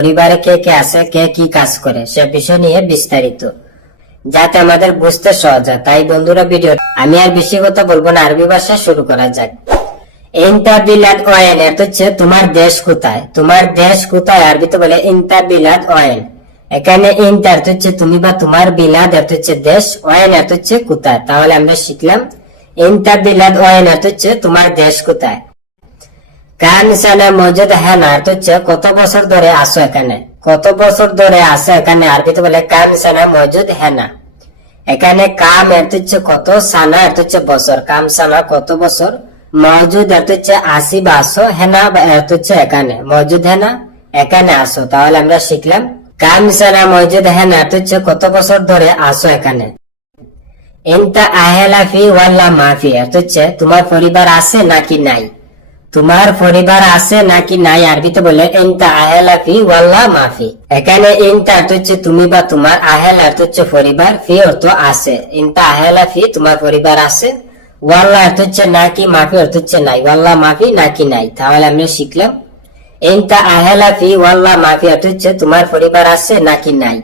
পরিবারে কে কে আছে, কে কি কাজ করে, সে বিষয় নিয়ে বিস্তারিত। যাতে আমাদের বুঝতে সহজ হয়। তাই বন্ধুরা, ভিডিও আমি আর বেশি কথা বলব না, আরবি ভাষা শুরু করা যাক। ওয়েন এত হচ্ছে তোমার দেশ কোথায়? তোমার দেশ কোথায়? আরবিতে বলে ইন্তা বিলাদ ওয়েন এখানে ইন্তা অর্থ হচ্ছে তুমি বা তোমার বিলাদ অর্থ হচ্ছে দেশ ওয়েন অর্থ হচ্ছে কোথায়? তাহলে আমরা শিখলাম ইন্তা বিলাদ ওয়েন অর্থ হচ্ছে তোমার দেশ কোথায়? কান সানা মজুদ হ্যাঁ না অর্থ হচ্ছে কত বছর ধরে আসো এখানে কত বছর ধরে আসো এখানে আরবিতে বলে সানা মজুদ হ্যাঁ না এখানে কাম অর্থ হচ্ছে কত সানা অর্থ হচ্ছে বছর কাম সানা কত বছর মজুদ অর্থ হচ্ছে আসি বা আসো হেনা অর্থ হচ্ছে এখানে মজুদ হেনা এখানে আসো তাহলে আমরা শিখলাম কাম সানা মজুদ হেনা অর্থ হচ্ছে কত বছর ধরে আসো এখানে ইনতা আহেলা ফি ওয়াল্লা মাফি অর্থ হচ্ছে তোমার পরিবার আছে নাকি নাই তোমার পরিবার আছে নাকি নাই? আরবিতে বলে ইনতা আহেলা ফি ওয়াল্লা মাফি এখানে ইনতা হচ্ছে তুমি বা তোমার আহেল হচ্ছে পরিবার ফি অর্থ আছে। ইনতা আহেলা ফি, তোমার পরিবার আছে। ওয়াল্লা অর্থ হচ্ছে নাকি মাফি অর্থ হচ্ছে নাই। ওয়াল্লা মাফি নাকি নাই। তাহলে আমরা শিখলাম। ইনতা আহেলা ফি ওয়াল্লা মাফি অর্থ হচ্ছে তোমার পরিবার আছে নাকি নাই।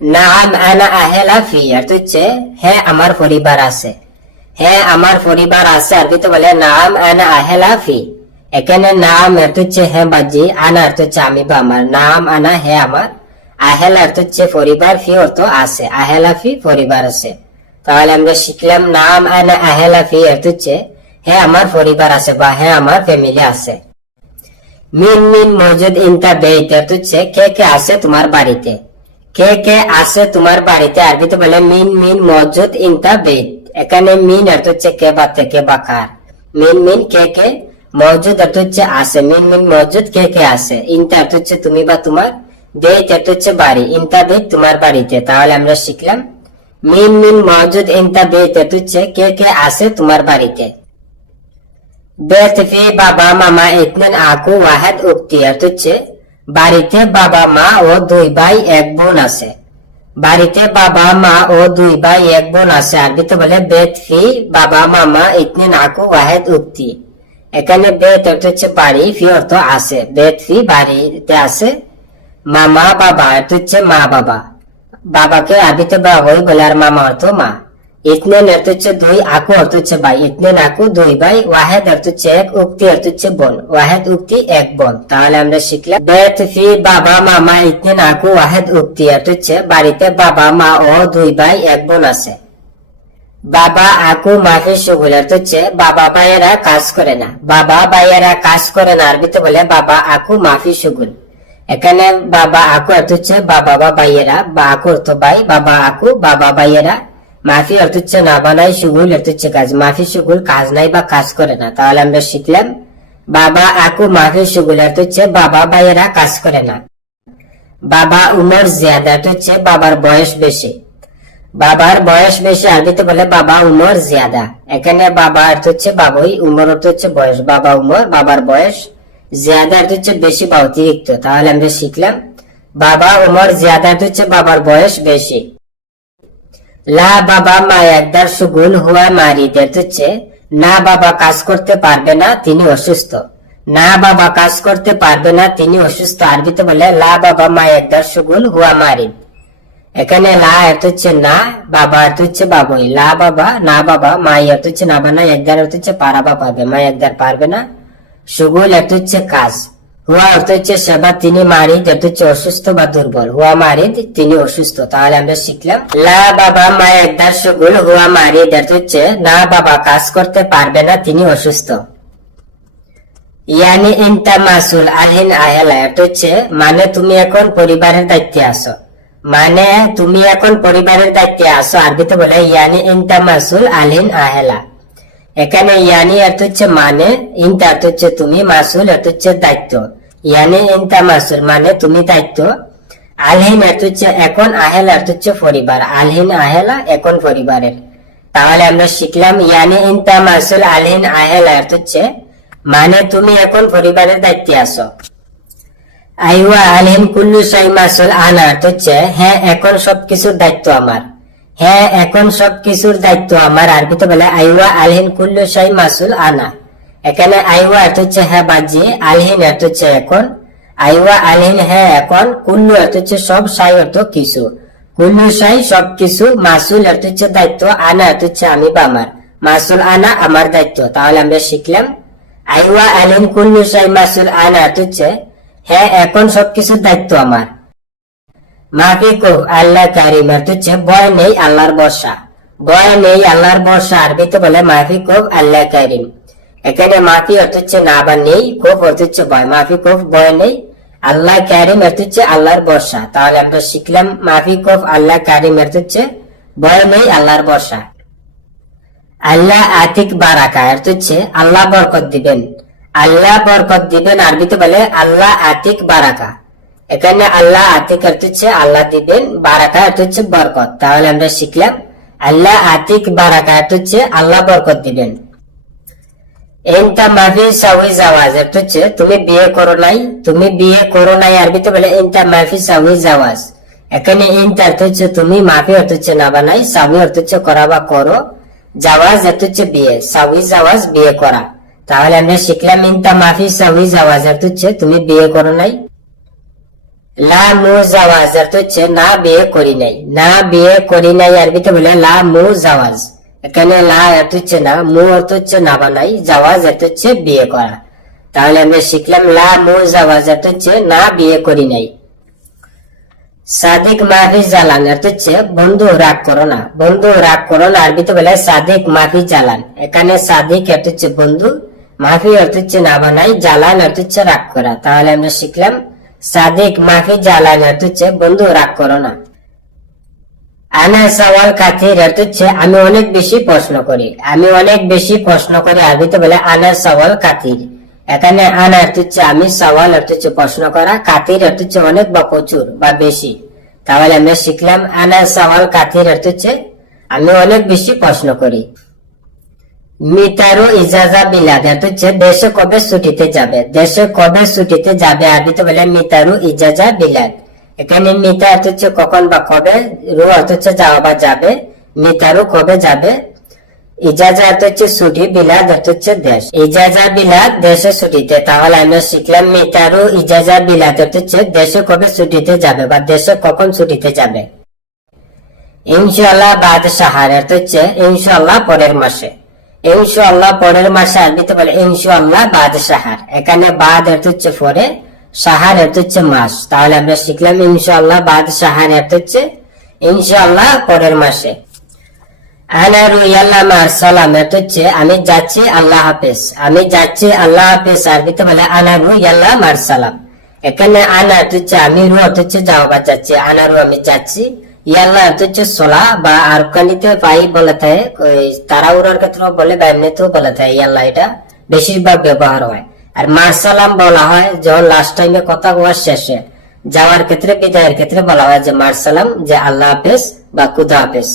নাম আনা আহেলা ফি, অর্থ হচ্ছে হ্যাঁ আমার পরিবার আছে। হ্যাঁ আমার পরিবার আছে আরবিতে বলে, নাম আনা আহেলা ফি এখানে নাম অর্থ হচ্ছে হ্যাঁ বাজি, আনা অর্থ হচ্ছে, আমি বা আমার। নাম আনা হ্যাঁ আমার। আহেলা অর্থ হচ্ছে, পরিবার ফি অর্থ আছে। আহেলা ফি পরিবার আছে। তাহলে আমরা শিখলাম, নাম আনা আহেলা ফি অর্থ হচ্ছে হ্যাঁ আমার পরিবার আছে বা হ্যাঁ আমার ফ্যামিলি আছে। মিন মিন মজুদ ইনতা বেইত অর্থ হচ্ছে, কে কে আছে তোমার বাড়িতে? কে কে আছে তোমার বাড়িতে? আরবিতে বলে, মিন মিন মজুদ ইনতা বেইত। এখানে মিন অর্থ হচ্ছে কে বা থেকে বা কার। মিন মিন কে কে মজুদ অর্থ হচ্ছে আছে মিন মিন মজুদ কে কে আছে ইনতা অর্থ হচ্ছে তুমি বা তোমার। বেইত অর্থ হচ্ছে বাড়ি। ইনতা বেইত তোমার বাড়িতে। তাহলে আমরা শিখলাম। মিন মিন মজুদ ইনতা বেইত অর্থ হচ্ছে কে কে আছে তোমার বাড়িতে। বেত ফি বাবা, মামা ইতনেন আকু, ওয়াহেদ, উক্তি অর্থ হচ্ছে বাড়িতে বাবা, মা ও দুই ভাই, এক বোন আছে। বাড়িতে বাবা, মা ও দুই ভাই, এক বোন আছে। আরবিতে বলে বেত ফি, বাবা, মামা ইতনি নাকু ওয়াহেদ, উক্তি। এখানে বেত অর্থ হচ্ছে বাড়ি, ফি অর্থ আছে। বেত ফি বাড়িতে আছে, মামা, বাবা, অর্থ হচ্ছে মা বাবা বাবাকে আবিতে হই বলে আর মামা অর্থ মা। ইতনেন অর্থ দুই আকু অর্থ হচ্ছে ভাই ইতনেন দুই ভাই ওয়াহেদ অর্থ এক উক্তি অর্থ বোন ওয়াহেদ উক্তি এক বোন তাহলে আমরা শিখলাম বেত ফি বাবা মামা ইতনেন আকু ওয়াহেদ উক্তি অর্থ বাড়িতে বাবা মা ও দুই ভাই এক বোন আছে বাবা আকু মাফি সুগুল অর্থ বাবা ভাইয়েরা কাজ করে না বাবা ভাইয়েরা কাজ করে না আরবিতে বলে বাবা আকু মাফি সুগুল এখানে বাবা আকু অর্থ হচ্ছে বাবা বা ভাইয়েরা বা আকু অর্থ ভাই বাবা আকু বাবা ভাইয়েরা মাফি অর্থ হচ্ছে না বানাই সুগুল অর্থ হচ্ছে কাজ। মাফি, সুগুল কাজ নাই বা কাজ করে না। তাহলে আমরা শিখলাম, বাবা আকু, মাফি, সুগুল অর্থ হচ্ছে বাবা ভাইয়েরা কাজ করে না। বাবা উমর জিয়াদা অর্থ হচ্ছে বাবার বয়স বেশি। বাবার বয়স বেশি আরবিতে বলে বাবা উমর জিয়াদা। এখানে বাবা অর্থ হচ্ছে বাবুই, উমর অর্থ হচ্ছে বয়স। বাবা উমর, বাবার বয়স। জিয়াদা অর্থ হচ্ছে বেশি বা অতিরিক্ত। তাহলে আমরা শিখলাম, বাবা উমর জিয়াদা অর্থ হচ্ছে বাবার বয়স বেশি। লা বাবা মা একদার সুগুল হুয়া অর্থ হচ্ছে না বাবা কাজ করতে পারবে না, তিনি অসুস্থ। না বাবা কাজ করতে পারবে না, তিনি অসুস্থ। আরবিতে বলে, লা বাবা মা একদার সুগুল হুয়া মারিদ এখানে লা অর্থ হচ্ছে না, বাবা অর্থ হচ্ছে বাবুই। লা বাবা, না বাবা মা অর্থ হচ্ছে না বানা একদার অর্থ হচ্ছে পারাবা পাবে মা একদার পারবে না। সুগুল অর্থ হচ্ছে কাজ। হুয়া অর্থ হচ্ছে সেবা, তিনি মারিদ অর্থ হচ্ছে অসুস্থ বা দুর্বল। হুয়া মারিদ তিনি অসুস্থ। তাহলে আমরা শিখলাম, লা বাবা মা একদার সুগুল হুয়া মারিদ অর্থ হচ্ছে না বাবা কাজ করতে পারবে না, তিনি অসুস্থ। ইয়ানি ইনতা মাসুল আলহিন আয়ালা, অর্থ হচ্ছে মানে তুমি এখন পরিবারের দায়িত্বে আসো মানে তুমি এখন পরিবারের দায়িত্বে আসো আরবিতে বলে, ইয়ানি ইনতা মাসুল আলহিন আহেলা এখানে ইয়ানি অর্থ হচ্ছে মানে ইনতা অর্থ হচ্ছে তুমি মাসুল, অর্থ হচ্ছে দায়িত্ব। মানে তুমি দায়িত্ব। আলহিন এখন পরিবার। আলহিন আহেলা এখন পরিবারের। তাহলে আমরা শিখলাম ইনতা মাসুল আলহিন মানে তুমি এখন পরিবারের দায়িত্বে আসো আইওয়া আলহিন কুল্লু সাই মাসুল আনা হচ্ছে হ্যাঁ এখন সবকিছুর দায়িত্ব আমার। হ্যাঁ এখন সবকিছুর দায়িত্ব আমার। আরবিতে বলে আইওয়া আলহিন কুল্লু সাই মাসুল আনা। এখানে আইওয়া অর্থ হচ্ছে হ্যাঁ বাজি, আলহিন অর্থ হচ্ছে এখন। আইওয়া আলিন হ্যাঁ এখন, কুল্লু অর্থ হচ্ছে সব সাই অর্থ কিছু। কুল্লু সাই সব কিছু, মাসুল অর্থ হচ্ছে দায়িত্ব, আনা অর্থ হচ্ছে আমি বা আমার। মাসুল আনা আমার দায়িত্ব, তাহলে আমরা শিখলাম। আইওয়া আলিন কুল্লু সাই, মাসুল আনা অর্থ হচ্ছে হ্যাঁ এখন সবকিছুর দায়িত্ব আমার। মাফি কো, আল্লাহ কারিম অর্থ হচ্ছে ভয় নেই আল্লাহর বর্ষা ভয় নেই আল্লাহর বর্ষা আরবিতে বলে মাফি কোফ আল্লাহ কারিম। এখানে মাফি হচ্ছে না বা নেই অর্থ হচ্ছে ভয়, মাফি কোফ ভয় নেই। আল্লাহ অর্থ হচ্ছে আল্লাহর বর্ষা তাহলে আমরা শিখলাম মাফি কোফ আল্লাহ অর্থ হচ্ছে ভয় নেই, আল্লাহর বর্ষা আল্লাহ আতিক বারাকা অর্থ হচ্ছে আল্লাহ বরকত দিবেন। আল্লাহ বরকত দিবেন আরবিতে বলে আল্লাহ আতিক বারাকা। এখানে আল্লাহ আতিক অর্থ হচ্ছে আল্লাহ দিবেন, বারাকা অর্থ হচ্ছে বরকত। তাহলে আমরা শিখলাম আল্লাহ আতিক বারাকা অর্থ হচ্ছে আল্লাহ বরকত দিবেন। ইনতা মাফি সাউই জাওয়াজ অর্থ হচ্ছে তুমি বিয়ে করো নাই, তুমি বিয়ে করো নাই আরবিতে বলে ইনতা মাফি সাউই জাওয়াজ এখানে ইনতা অর্থ হচ্ছে তুমি মাফি অর্থ হচ্ছে না বানাই সাউই অর্থ হচ্ছে করা বা করো জাওয়াজ অর্থ হচ্ছে বিয়ে। সাউই জাওয়াজ বিয়ে করা তাহলে আমরা শিখলাম ইনতা মাফি সাউই জাওয়াজ অর্থ হচ্ছে তুমি বিয়ে করো নাই। লা মু জাওয়াজ অর্থ হচ্ছে না বিয়ে করি নাই। না বিয়ে করি নাই আরবিতে বলে লা মু জাওয়াজ এখানে লা অর্থ হচ্ছে না, মু অর্থ হচ্ছে না বানাই জাওয়াজ অর্থ হচ্ছে বিয়ে করা। তাহলে আমরা শিখলাম লা মু জাওয়াজ অর্থ হচ্ছে না বিয়ে করি নাই। সাদিক মাফি জালান অর্থ হচ্ছে বন্ধু রাগ করো না, বন্ধু রাগ করো না আরবিতে বলে সাদিক মাফি জালান এখানে সাদিক এত হচ্ছে বন্ধু মাফি অর্থ হচ্ছে না বানাই জালান অর্থ হচ্ছে রাগ করা। তাহলে আমরা শিখলাম সাদিক মাফি জালান অর্থ হচ্ছে বন্ধু রাগ করো না। আনা সওয়াল কাথির হচ্ছে আমি অনেক বেশি প্রশ্ন করি। আমি অনেক বেশি প্রশ্ন করি আরবিতে বলে আনা সওয়াল কাথির। এখানে আনা হচ্ছে আমি, সওয়াল হচ্ছে প্রশ্ন করা, কাথির হচ্ছে অনেক বা প্রচুর বা বেশি। তাহলে আমরা শিখলাম আনা সওয়াল কাথির হচ্ছে আমি অনেক বেশি প্রশ্ন করি। মিতারু ইজাজা বিলাদ হচ্ছে দেশে কবে ছুটিতে যাবে? দেশে কবে ছুটিতে যাবে আরবিতে বলে মিতারু ইজাজা বিলাদ। এখানে মিতা হচ্ছে কখন বা কবে, রু হচ্ছে যাওয়া বা যাবে মিতারু কবে যাবে? হচ্ছে ছুটি বিলাদ হচ্ছে দেশ। ইজাজা বিলাদ দেশে ছুটিতে তাহলে শিখলাম মিতারু ইজাজা বিলাদ হচ্ছে দেশে কবে ছুটিতে যাবে বা দেশে কখন ছুটিতে যাবে। ইনশাল্লাহ বাদ সাহার হচ্ছে ইনশাল্লাহ পরের মাসে। ইনশাল্লাহ পরের মাসে আরবিতে বলে ইনশাল্লাহ বাদ সাহার এখানে বাদ হচ্ছে পরে সাহার অর্থ হচ্ছে মাস। তাহলে আমরা শিখলাম ইনশাল্লাহ বাদ সাহার অর্থ হচ্ছে ইনশাল্লাহ পরের মাসে। আমি যাচ্ছি আল্লাহ হাফেজ। আমি যাচ্ছি আল্লাহ হাফেজ আরবিতে বলে, আনা রুয়াল্লাহ মার সালাম এখানে আনা হচ্ছে, আমি রু হচ্ছে যাও বা যাচ্ছি আনারু আমি যাচ্ছি। ইয়াল্লাহ হচ্ছে সোলা, বা আরকানিতে পাই বলে থাকে, ওই তারাউরার ক্ষেত্রেও বলে, বা এমনিতেও বলে থাকে, ইয়াল্লাহ, এটা বেশিরভাগ ব্যবহার হয়। আর মার্সালাম বলা হয় যখন লাস্ট টাইমে কথা বলার শেষে। যাওয়ার ক্ষেত্রে বিদায়ের ক্ষেত্রে বলা হয় যে মার্সালাম, যে আল্লাহ হাফেজ বা কুদা হাফেজ।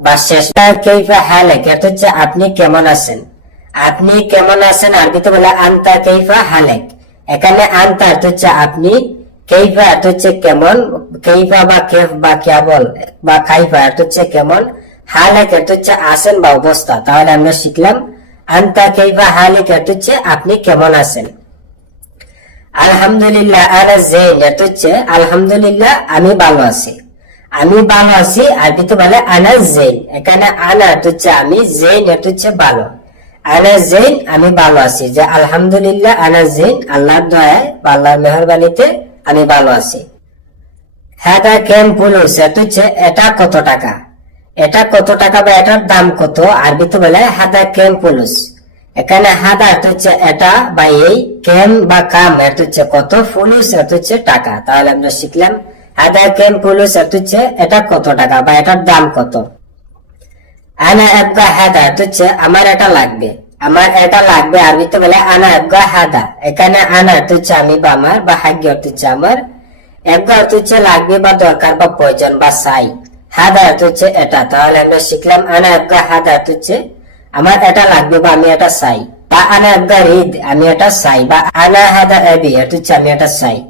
বা শেষটা কেইফা হালেক এটা হচ্ছে আপনি কেমন আছেন? আপনি কেমন আছেন? আরবিতে বলে আন্তা কেইফা হালেক এখানে আন্তা হচ্ছে আপনি, কেইফা অর্থ হচ্ছে কেমন, কেইফা বা কেফ বা কেবল বা কাইফা অর্থ হচ্ছে কেমন হালেক অর্থ হচ্ছে আছেন বা অবস্থা। তাহলে আমরা শিখলাম আপনি কেমন আছেন? আলহামদুলিল্লাহ আলহামদুলিল্লাহ আমি ভালো আছি। আমি ভালো আছি আরবিতে বলে আনা জেন এখানে আনা হচ্ছে আমি জেন হচ্ছে ভালো। আনা জেন আমি ভালো আছি। যে আলহামদুলিল্লাহ, আনা জেন আল্লাহর দয়ায় বা আল্লাহর মেহরবানিতে আমি ভালো আছি। হ্যাঁ এটা হচ্ছে এটা কত টাকা? এটা কত টাকা বা এটার দাম কত? আরবিতে বলে হাদা কেম পুলুস। এখানে হাদা হচ্ছে এটা বা এই, কেম বা কাম অর্থ হচ্ছে কত ফুলুস অর্থ হচ্ছে টাকা। তাহলে আমরা শিখলাম, হাদা কেম পুলুস অর্থ হচ্ছে এটা কত টাকা বা এটার দাম কত। আনা আবগা হাদা অর্থ হচ্ছে আমার এটা লাগবে। আমার এটা লাগবে আরবিতে বলে আনা আবগা হাদা। এখানে আনা অর্থ হচ্ছে আমি বা আমার বা হাগ্য অর্থ হচ্ছে আমার। অর্থ হচ্ছে লাগবে বা দরকার বা প্রয়োজন বা চাই। হাদা অর্থ হচ্ছে এটা। তাহলে আমরা শিখলাম আবগা হচ্ছে, আমার এটা লাগবে বা আমি এটা চাই। বা আনা আবগা আমি এটা চাই। বা আনা হাদা অর্থ হচ্ছে আমি এটা চাই।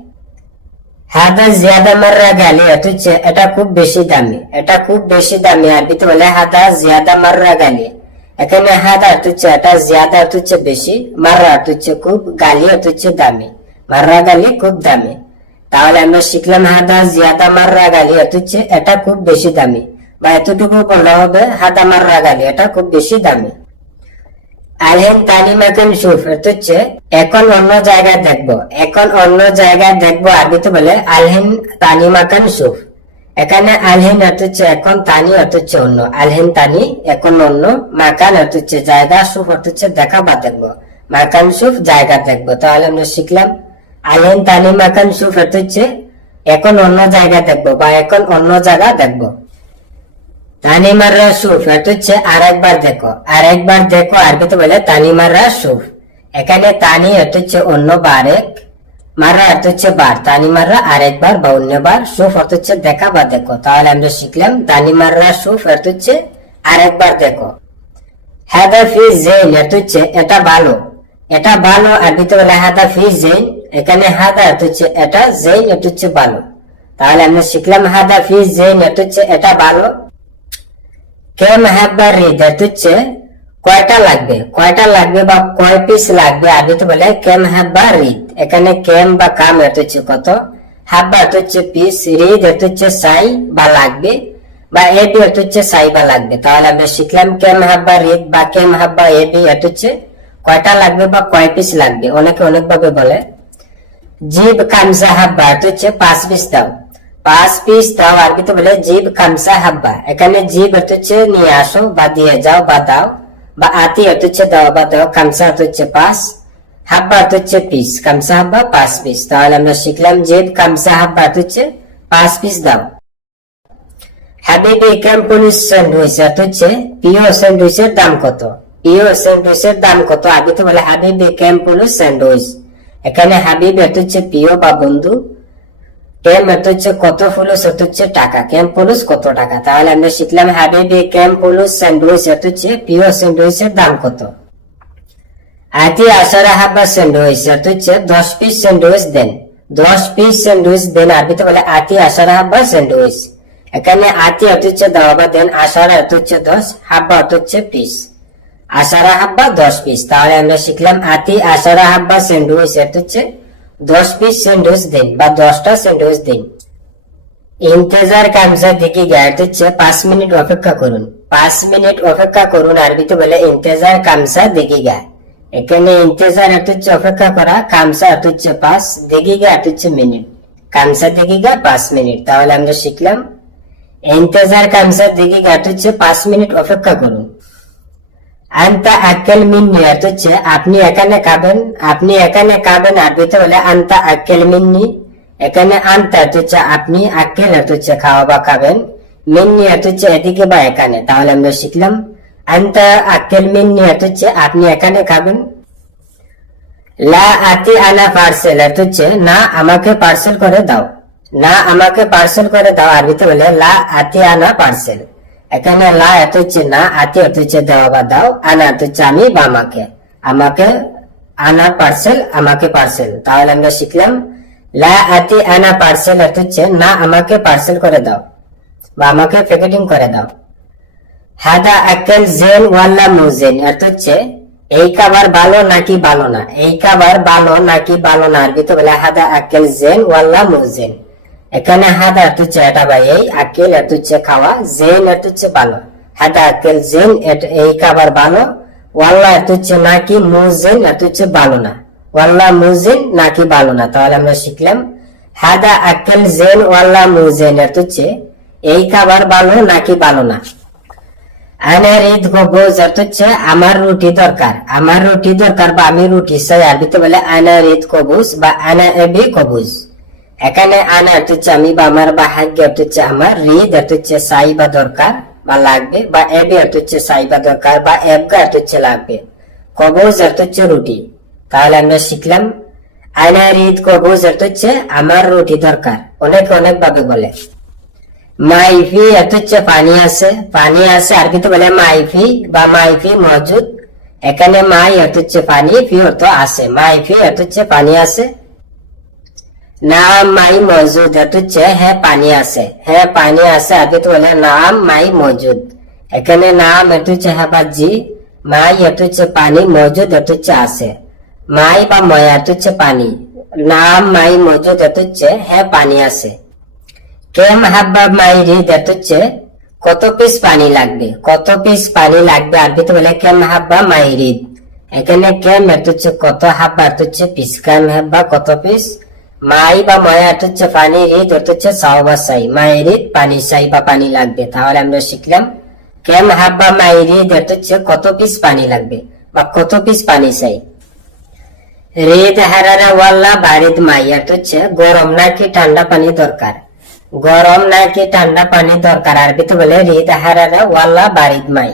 হাদা জিয়াদা মাররা গালি অর্থ হচ্ছে, এটা খুব বেশি দামি। এটা খুব বেশি দামি আরবিতে বলে হাদা জিয়াদা মাররা গালি। এখানে হাদা হচ্ছে, এটা জিয়াদা হচ্ছে বেশি, মাররা হচ্ছে খুব গালি হচ্ছে দামি। মাররা গালি খুব দামি। তাহলে আমরা শিখলাম হাদা জিয়াদা মাররা গালি অর্থ হচ্ছে এটা খুব বেশি দামি। বা এতটুকু বললে হবে হাদা মাররা গালি এটা খুব বেশি দামি। আলহেন সুফ হচ্ছে এখন অন্য জায়গায় দেখব, এখন অন্য জায়গায় দেখব বলে আলহেন সুফ। এখানে আলহেন হচ্ছে এখন তানি হচ্ছে অন্য। আলহেন তানি, এখন অন্য। মাকান হচ্ছে জায়গা সুফ হচ্ছে দেখা বা দেখব। মাকান সুফ, জায়গা দেখব। তাহলে আমরা শিখলাম আলহেন তানি মাকান সুফ অর্থ হচ্ছে এখন অন্য জায়গা দেখব বা এখন অন্য জায়গা দেখব। তানিমাররা সুফ এটা হচ্ছে আরেকবার দেখো। আরেকবার দেখো আরবিতে বলে তানিমাররা সুফ। এখানে তানি এটা হচ্ছে অন্য বা আরেক মাররা অর্থ হচ্ছে বার। তানিমাররা আরেকবার বা অন্যবার সুফ অর্থ হচ্ছে দেখা বা দেখো। তাহলে আমরা শিখলাম তানিমাররা সুফ অর্থ হচ্ছে আরেকবার দেখো। হাদা ফি জেন অর্থ হচ্ছে এটা ভালো। এটা ভালো আরবিতে বলে হাদা ফি জেন এখানে হাদা অর্থ হচ্ছে এটা জেন অর্থ হচ্ছে ভালো তাহলে আমরা শিখলাম হাদা, ফি জেন অর্থ হচ্ছে এটা ভালো কেম হ্যাবার রিদ হচ্ছে কয়টা লাগবে? কয়টা লাগবে বা কয় পিস লাগবে? আগে তো বলে কেম হ্যাবা রিদ। এখানে কেম বা কাম এত হচ্ছে কত? হাব্বা এত হচ্ছে পিস, রিদ এত হচ্ছে সাই বা লাগবে, বা এবি এত হচ্ছে সাই বা লাগবে। তাহলে আমরা শিখলাম কেম হাব্বা রিদ বা কেম হাব্বা এবি এত হচ্ছে কয়টা লাগবে বা কয় পিস লাগবে? অনেকে অনেকভাবে বলে। জীব কামসা হাব্বা হচ্ছে পাঁচ পিস দাও পাঁচ পিস দাও আরবিতে বলে জীব কামসা হাব্বা এখানে জীব অর্থ হচ্ছে নিয়ে আসো বা দিয়ে যাও বা দাও বা আতি অর্থ হচ্ছে দাও বা দাও কামসা অর্থ হচ্ছে পাঁচ হাব্বা হচ্ছে পিস কামসা হাব্বা পাঁচ পিস তাহলে আমরা শিখলাম জীব কামসা হাব্বা হচ্ছে পাঁচ পিস দাও হাবিবি ক্যাম্পনিস স্যান্ডউইচ অর্থ হচ্ছে পিও স্যান্ডউইচের দাম কত পিও স্যান্ডউইচের দাম কত আরবিতে বলে হাবিবি ক্যাম্পনিস স্যান্ডউইচ এখানে হাবিব অর্থ হচ্ছে পিও বা বন্ধু? ক্যাম্প অর্থ হচ্ছে কত ফুলুস অর্থ হচ্ছে টাকা? ক্যাম্প ফুলুস কত টাকা? তাহলে আমরা শিখলাম হাবিবি ক্যাম্প ফুলুস স্যান্ডউইচ অর্থ হচ্ছে পিও স্যান্ডউইচের দাম কত? আতি আশারা হাব্বা স্যান্ডউইচ অর্থ হচ্ছে দশ পিস স্যান্ডউইচ দেন। দশ পিস স্যান্ডউইচ দেন আরবিতে বলে আতি আশারা হাব্বা স্যান্ডউইচ। এখানে আতি অর্থ হচ্ছে দেওয়া দেন, আশারা অর্থ হচ্ছে দশ, হাব্বা অর্থ হচ্ছে পিস আশারা হাব্বা দশ পিস। তাহলে আমরা শিখলাম আতি আশারা হাব্বা স্যান্ডউইচ। অর্থ হচ্ছে দশ পিস স্যান্ডউইচ দিন বা দশটা স্যান্ডউইচ দিন। ইন্তেজার কামসা দিকে গাইড হচ্ছে পাঁচ মিনিট অপেক্ষা করুন। পাঁচ মিনিট অপেক্ষা করুন আরবিতে বলে ইন্তেজার কামসা দিকে গা এখানে ইন্তেজার অর্থ হচ্ছে অপেক্ষা করা কামসা অর্থ হচ্ছে পাঁচ, দিকে গা অর্থ হচ্ছে মিনিট। কামসা দিকে গা পাঁচ মিনিট। তাহলে আমরা শিখলাম, ইন্তেজার কামসা দিকে গা অর্থ হচ্ছে পাঁচ মিনিট অপেক্ষা করুন। আন্তা আক্কেল মিন্নি অর্থ হচ্ছে আপনি এখানে খাবেন আপনি এখানে খাবেন আরবিতে বলে আন্তা আক্কেল মিন্নি এখানে আন্তা হচ্ছে আপনি অর্থ হচ্ছে খাওয়া বা খাবেন মিন্নি অর্থ হচ্ছে এদিকে বা এখানে, তাহলে আমরা শিখলাম, আন্তা আক্কেল মিন্নি অর্থ হচ্ছে আপনি এখানে খাবেন। লা আতি আনা পার্সেল অর্থ হচ্ছে না আমাকে পার্সেল করে দাও, না আমাকে পার্সেল করে দাও আরবিতে বলে লা আতি আনা পার্সেল। এখানে লা এত না আতি অর্থ দেওয়া বা দাও, আনা হচ্ছে আমি বা আমাকে। আমাকে আনা পার্সেল আমাকে পার্সেল তাহলে আমরা শিখলাম, লা আতি আনা পার্সেল হচ্ছে না আমাকে পার্সেল করে দাও, বা আমাকে প্যাকেটিং করে দাও। হাদা আকেল জেন ওয়াল্লা মুজেন অর্থ হচ্ছে, এই খাবার ভালো নাকি ভালো না? এই খাবার ভালো নাকি ভালো না? আরবিতে বলে, হাদা আকেল জেন ওয়াল্লা মুজেন। এখানে হাদা অর্থ হচ্ছে এটা বা এই আকেল অর্থ হচ্ছে খাওয়া জেন অর্থ হচ্ছে ভালো হাদা আকেল জেন এই খাবার ভালো ওয়াল্লা অর্থ হচ্ছে নাকি মুজেন অর্থ হচ্ছে ভালো না। ওয়াল্লা মুজেন নাকি ভালো না, তাহলে আমরা শিখলাম। হাদা আকেল জেন ওয়াল্লা মুজেন অর্থ হচ্ছে এই খাবার ভালো নাকি ভালো না। আনার ঈদ কবুজ অর্থ হচ্ছে আমার রুটি দরকার। আমার রুটি দরকার বা আমি রুটি চাই আরবিতে বলে আনার ঈদ কবুজ বা আনা এবি কবুজ এখানে আনা অর্থ হচ্ছে আমি বা আমার বা হাগ্য হচ্ছে আমার রিদ অর্থ হচ্ছে চাই বা দরকার বা লাগবে, বা এবি অর্থ হচ্ছে চাই বা দরকার বা এবগা অর্থ হচ্ছে লাগবে। কবুজ অর্থ হচ্ছে রুটি। তাহলে আমরা শিখলাম আনার ঈদ কবুজ অর্থ হচ্ছে আমার রুটি দরকার। অনেক অনেক ভাবে বলে। মাইফি এত হচ্ছে পানি আছে পানি আছে আরবিতে বলে মাইফি বা মাইফি মজুদ। এখানে মাই অর্থ হচ্ছে পানি, ফি অর্থ আছে। মাইফি অর্থ হচ্ছে পানি আছে। নাম মাই মজুদ অর্থ হচ্ছে হ্যাঁ পানি আছে। হ্যাঁ পানি আছে আরবিতে বলে নাম মাই মজুদ। এখানে নাম হচ্ছে হ্যাঁ বা জি, মাই হচ্ছে পানি মজুদ হচ্ছে আছে। মাই বা ময় হচ্ছে পানি। নাম মাই মজুদ হচ্ছে হ্যাঁ পানি আছে। কেম হাব্বা মাই এত হচ্ছে কত পিস পানি লাগবে? কত পিস পানি লাগবে? আরবিতে বলে কেম হাব্বা মাই রিদ এখানে কেম হচ্ছে কত হাব্বা হচ্ছে পিস কেম হাব্বা কত পিস মাই বা ময়া এত হচ্ছে পানি রিদ এত হচ্ছে বা সাই মাই রিদ পানি সাই বা পানি লাগবে। তাহলে আমরা শিখলাম, কেম হাব্বা মাই রিদ এত হচ্ছে কত পিস পানি লাগবে বা কত পিস পানি চাই। রেদ হারারা ওয়াল্লা বারিদ মাইয়াট হচ্ছে গরম নাকি ঠান্ডা পানি দরকার। গরম নাকি ঠান্ডা পানি দরকার আরবিতে বলে রিদ হারারা ওয়াল্লা বারিদ মাই।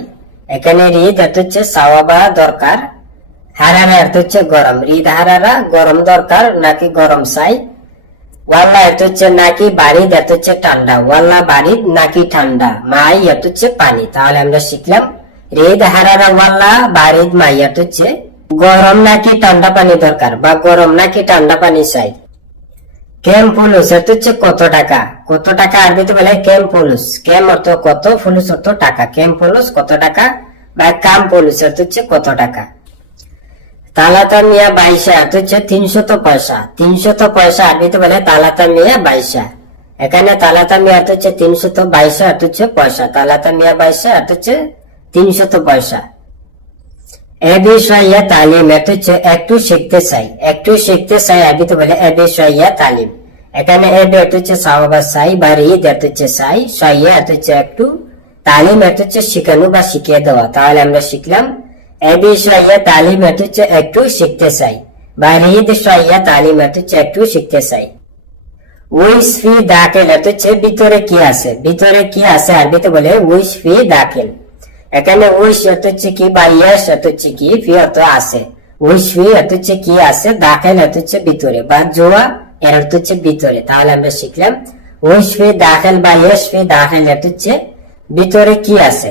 এখানে রিদ এত হচ্ছে সাওয়াবা দরকার। হারারা এত হচ্ছে গরম। রিদ হারারা, গরম দরকার, নাকি গরম চাই? ওয়াল্লা এত হচ্ছে নাকি বারিদ এত হচ্ছে ঠান্ডা। ওয়াল্লা বারিদ নাকি ঠান্ডা। মাই এত হচ্ছে পানি। তাহলে আমরা শিখলাম রেদ হারারা ওয়াল্লা বারিদ মাই এত হচ্ছে গরম নাকি ঠান্ডা পানি দরকার, বা গরম নাকি ঠান্ডা পানি চাই। কেম ফুলুস এত হচ্ছে কত টাকা? কত টাকা আরবিতে বলে কেম ফুলুস কেম অর্থ কত, ফুলুস অর্থ টাকা। কেম ফুলুস কত টাকা? বা কাম ফুলুস অর্থ হচ্ছে কত টাকা? তালাতা মিয়া বাইশা এত হচ্ছে তিনশত পয়সা। তিনশত পয়সা আরবিতে বলে তালাতা মিয়া বাইশা। এখানে তালাতা মিয়া হচ্ছে তিনশত বাইশা হচ্ছে পয়সা। তালাতা মিয়া বাইশা এত হচ্ছে তিনশত পয়সা। এ তালিম হচ্ছে একটু শিখতে চাই। একটু শিখতে চাই আরবিতে বলে এ বিষয়ে তালিম। এখানে এ এত হচ্ছে সাই বা হচ্ছে সাই। হচ্ছে একটু তালিম এত হচ্ছে শিখানো বা শিখিয়ে দেওয়া। তাহলে আমরা শিখলাম বিষয়ে তালিম এত একটু শিখতে চাই। বা তালিম এত একটু শিখতে চাই। উইস ফি দাখিল হচ্ছে ভিতরে কি আছে? ভিতরে কি আছে আরবিতে বলে ফি দাখিল। এখানে হচ্ছে কি বা ইয়াস হচ্ছে কি ফি অর্থ আছে। ফি হচ্ছে কি আছে দাখিল হচ্ছে ভিতরে বা জোয়া এর অর্থ হচ্ছে ভিতরে। তাহলে আমরা শিখলাম উইস ফি দাখিল বা ইয়াস ফি দাখিল হচ্ছে ভিতরে কি আছে?